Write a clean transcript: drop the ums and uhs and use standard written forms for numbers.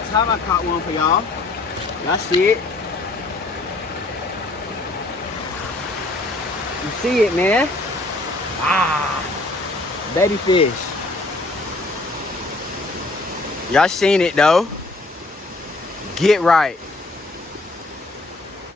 about time I caught one for y'all. Y'all see it? You see it, man? Ah, baby fish. Y'all seen it though? Get right.